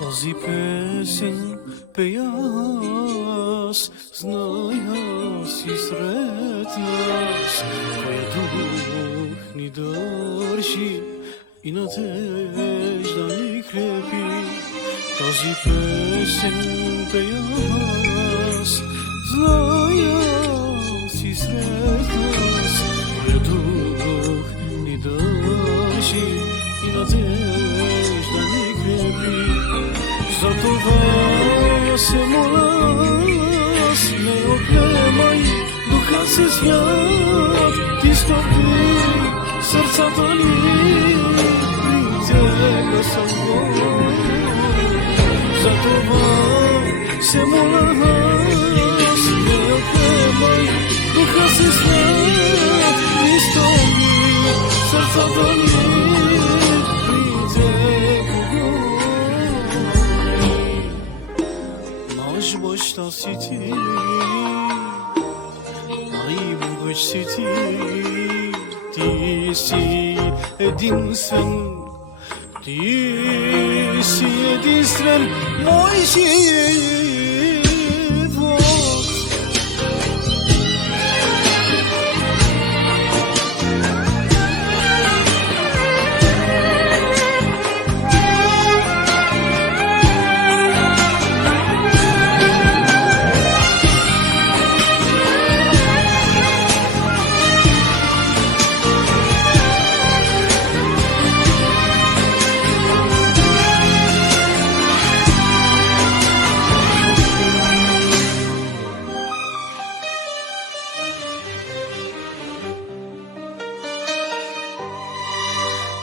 Този песен пея аз, зная си сред нас, кой дух ни държи и надежда ни крепи. Този песен пея аз, зная си сред нас, кой дух ни държи и надежда ни крепи. Затова се моля, не отнемай духа си свят, ти стопи сърцата ни, притегна съм. Затова се моля, не отнемай духа си свят, ти стопи сърцата ни, Баща си ти, най-могъщ си ти си единствен, ти си единствен мой живот.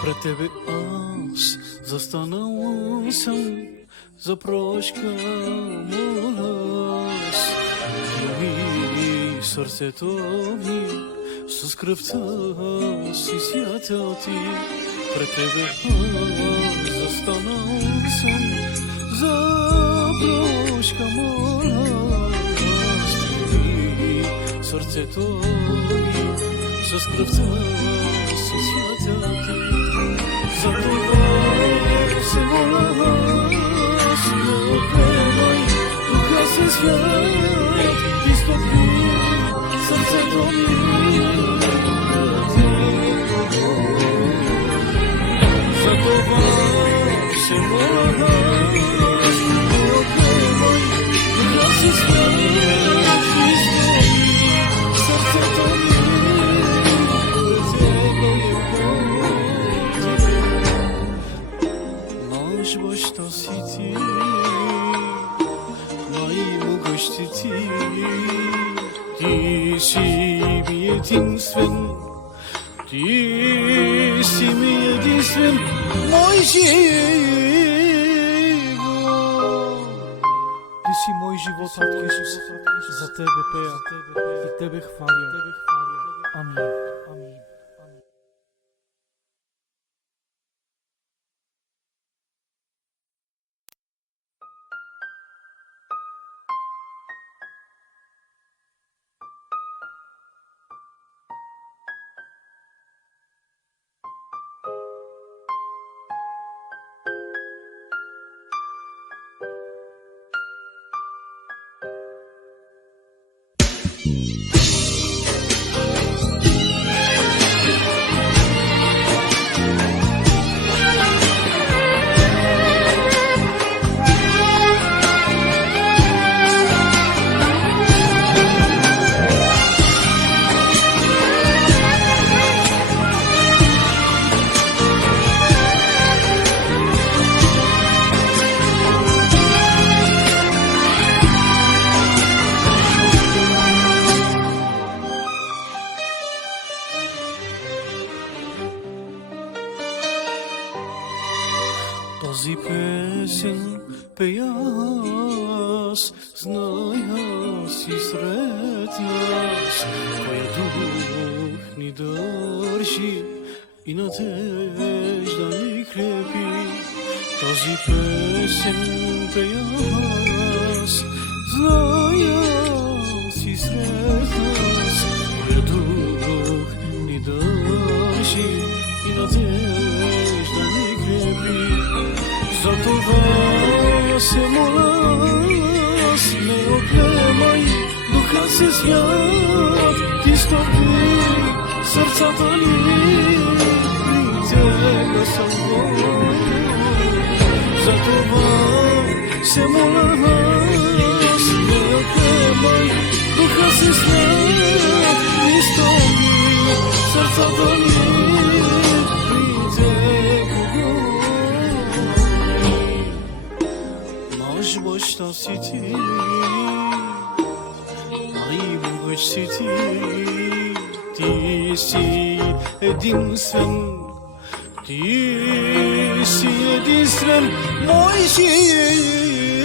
Пред тебе аз застанал съм, за прошка моля аз. Прими сърцето ми, с кръвта си святел ти. Пред тебе аз застанал съм, за прошка моля аз. Прими сърцето ми, с кръвта си святел ти. Затова се моля, не отнемай духа си свят, ти стопи сърцето ми. Затова се моля, не отнемай духа си свят, ти стопи сърцето ми. Баща си ти, най-могъщ си ти си ми единствен, ти си ми единствен мой живот. Ти си мой живот, Татко Исус, за тебе пея и тебе хваля. Амин. Амин. nas, znaj nas i sred nas, Твой дух ни държи и надежда ни крепи. Тази песен пея аз, зная си сред нас, Твоя дух ни държи и надежда ни крепи. Затова се моля аз, не отнемай духа си свят, ти стопи сърцата ни, притегна съм го. Затова се моля аз, не отнемай духа си свят, ти стопи сърцата ни, притегна го. Наш баща си ти, най-могъщ си ти си единствен, ти си единствен мой живот.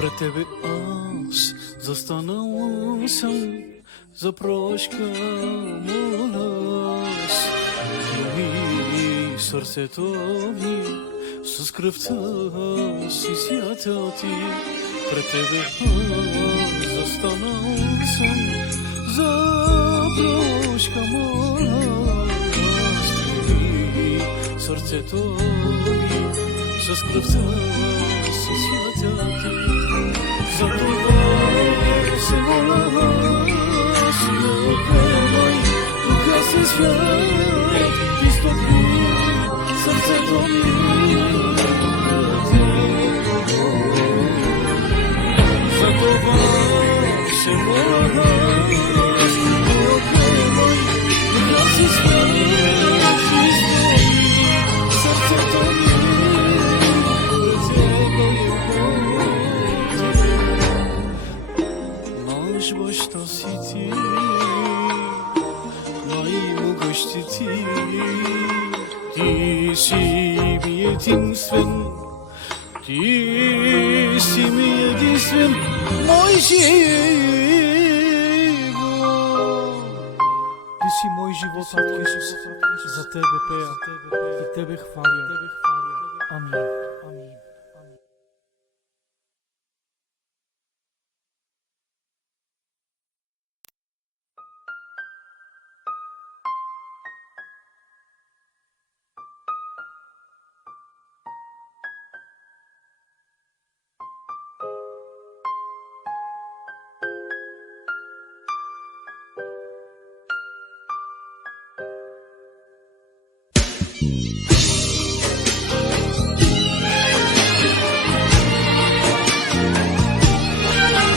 Пред тебе аз застанал съм, за прошка моля аз. Прими сърцето ми с кръвта си свята ти. Пред тебе аз застанал съм, за прошка моля аз. Прими сърцето ми с кръвта си свята ти. Затова се моля аз, не отнемай духа си свят, ти стопи сърцето ми. Затова се моля аз, не отнемай духа си свят, ти стопи сърцето ми. Наш баща си ти, най-могъщ си ти, ти си ми единствен, ти си ми единствен мой живот. Ти си мой живот, Исус, за тебе пея и тебе хваля. Амин. Амин.